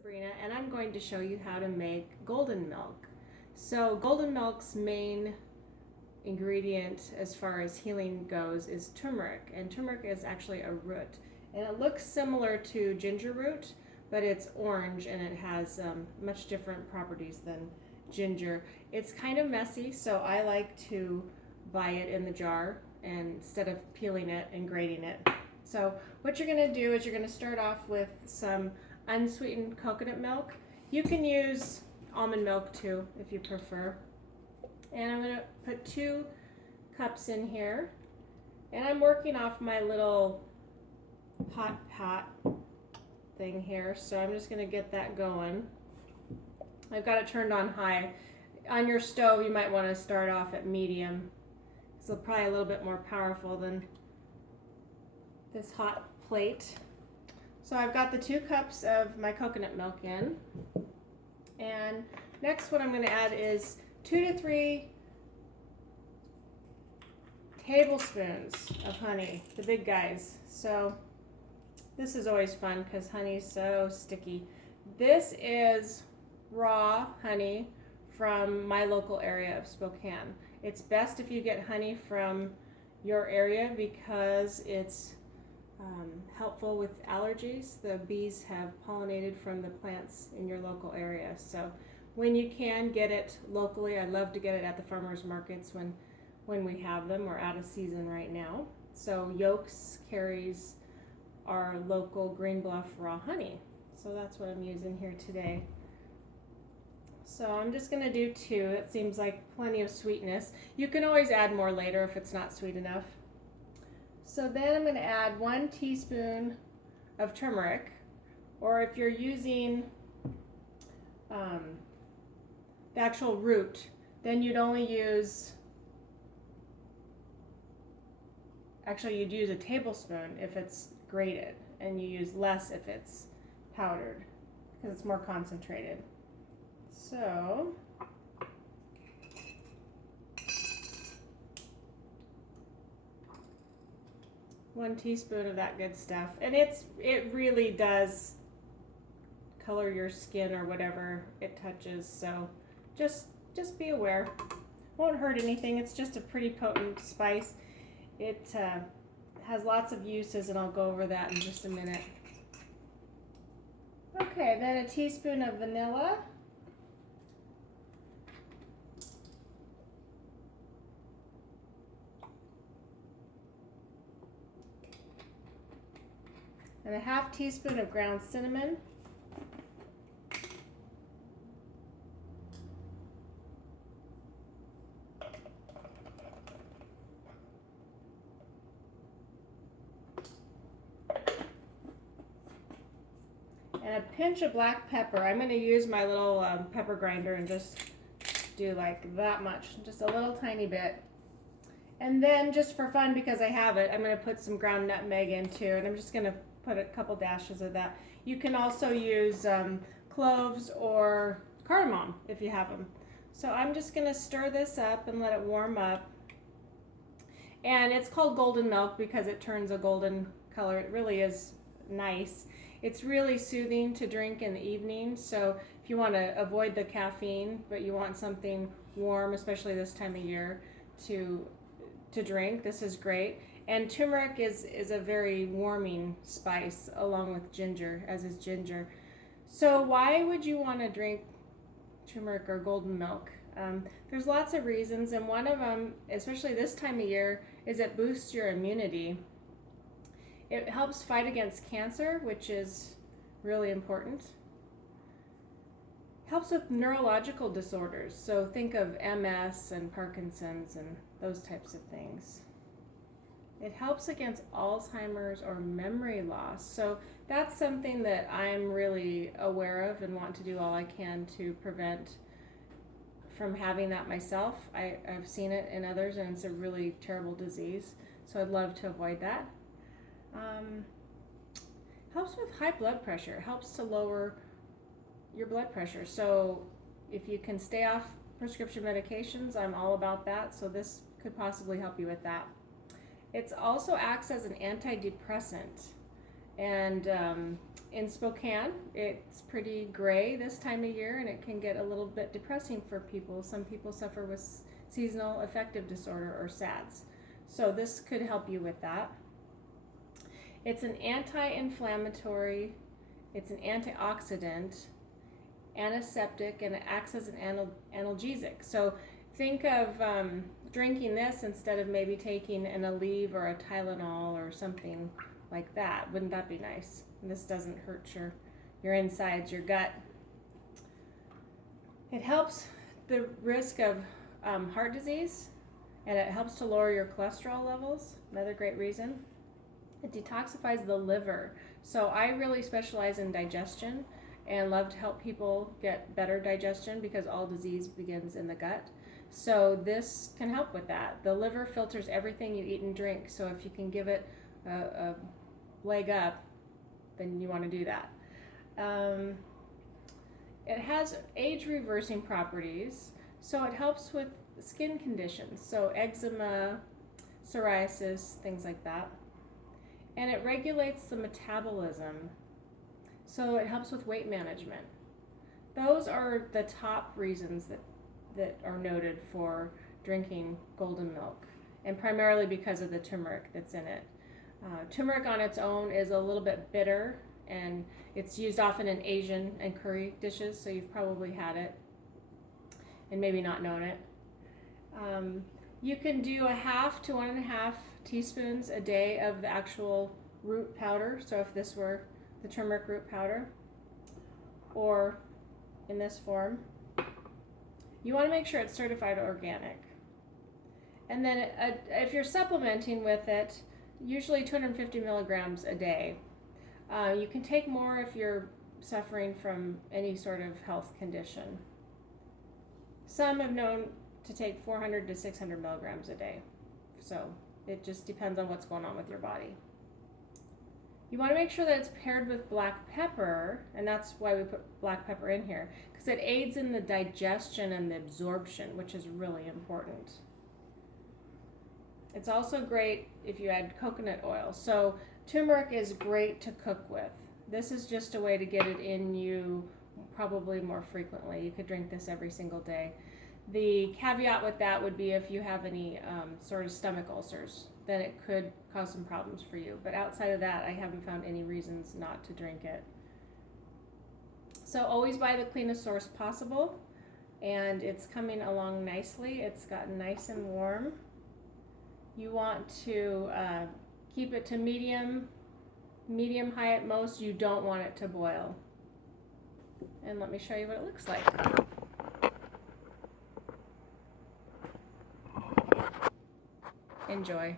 Sabrina, and I'm going to show you how to make golden milk. So golden milk's main ingredient as far as healing goes is turmeric, and turmeric is actually a root, and it looks similar to ginger root, but it's orange and it has much different properties than ginger. It's kind of messy, so I like to buy it in the jar and instead of peeling it and grating it. So what you're going to do is you're going to start off with some unsweetened coconut milk. You can use almond milk too if you prefer. And I'm going to put 2 cups in here. And I'm working off my little hot pot thing here. So I'm just going to get that going. I've got it turned on high. On your stove, you might want to start off at medium. So probably a little bit more powerful than this hot plate. So I've got the 2 cups of my coconut milk in. And next what I'm going to add is 2 to 3 tablespoons of honey, the big guys. So this is always fun because honey's so sticky. This is raw honey from my local area of Spokane. It's best if you get honey from your area because it's helpful with allergies. The bees have pollinated from the plants in your local area. So when you can get it locally, I love to get it at the farmers markets when we have them. We're out of season right now. So Yolks carries our local Green Bluff raw honey. So that's what I'm using here today. So I'm just going to do 2. It seems like plenty of sweetness. You can always add more later if it's not sweet enough. So then I'm going to add 1 teaspoon of turmeric, or if you're using the actual root, then you'd only use, actually you'd use a tablespoon if it's grated, and you use less if it's powdered, because it's more concentrated. So, one teaspoon of that good stuff, and it really does color your skin or whatever it touches. So, just be aware. Won't hurt anything. It's just a pretty potent spice. It has lots of uses, and I'll go over that in just a minute. Okay, then a teaspoon of vanilla. And a half teaspoon of ground cinnamon. And a pinch of black pepper. I'm going to use my little pepper grinder and just do like that much, just a little tiny bit. And then just for fun, because I have it, I'm going to put some ground nutmeg in too, and I'm just going to put a couple dashes of that. You can also use cloves or cardamom if you have them. So I'm just going to stir this up and let it warm up. And it's called golden milk because it turns a golden color. It really is nice. It's really soothing to drink in the evening. So if you want to avoid the caffeine, but you want something warm, especially this time of year, to drink, this is great. And turmeric is a very warming spice along with ginger, as is ginger. So why would you want to drink turmeric or golden milk? There's lots of reasons, and one of them, especially this time of year, is it boosts your immunity. It helps fight against cancer, which is really important. Helps with neurological disorders, so think of MS and Parkinson's and those types of things. It helps against Alzheimer's or memory loss. So that's something that I'm really aware of and want to do all I can to prevent from having that myself. I've seen it in others, and it's a really terrible disease. So I'd love to avoid that. Helps with high blood pressure. Helps to lower your blood pressure. So if you can stay off prescription medications, I'm all about that. So this could possibly help you with that. It also acts as an antidepressant, And in Spokane, it's pretty gray this time of year, and it can get a little bit depressing for people. Some people suffer with seasonal affective disorder or SADS. So this could help you with that. It's an anti-inflammatory, it's an antioxidant, antiseptic, and it acts as an analgesic. So think of drinking this instead of maybe taking an Aleve or a Tylenol or something like that. Wouldn't that be nice? And this doesn't hurt your insides, your gut. It helps the risk of heart disease, and it helps to lower your cholesterol levels. Another great reason. It detoxifies the liver. So I really specialize in digestion and love to help people get better digestion because all disease begins in the gut. So this can help with that. The liver filters everything you eat and drink. So if you can give it a leg up, then you want to do that. It has age reversing properties. So it helps with skin conditions. So eczema, psoriasis, things like that. And it regulates the metabolism, so it helps with weight management. Those are the top reasons that are noted for drinking golden milk, and primarily because of the turmeric that's in it. Turmeric on its own is a little bit bitter, and it's used often in Asian and curry dishes, so you've probably had it and maybe not known it. You can do 1/2 to 1.5 teaspoons a day of the actual root powder. So if this were the turmeric root powder, or in this form, you want to make sure it's certified organic. And then if you're supplementing with it, usually 250 milligrams a day. You can take more if you're suffering from any sort of health condition. Some have known to take 400 to 600 milligrams a day. So it just depends on what's going on with your body. You want to make sure that it's paired with black pepper, and that's why we put black pepper in here, because it aids in the digestion and the absorption, which is really important. It's also great if you add coconut oil. So turmeric is great to cook with. This is just a way to get it in you probably more frequently. You could drink this every single day. The caveat with that would be if you have any sort of stomach ulcers, then it could cause some problems for you. But outside of that, I haven't found any reasons not to drink it. So always buy the cleanest source possible, and it's coming along nicely. It's gotten nice and warm. You want to keep it to medium high at most. You don't want it to boil. And let me show you what it looks like. Enjoy.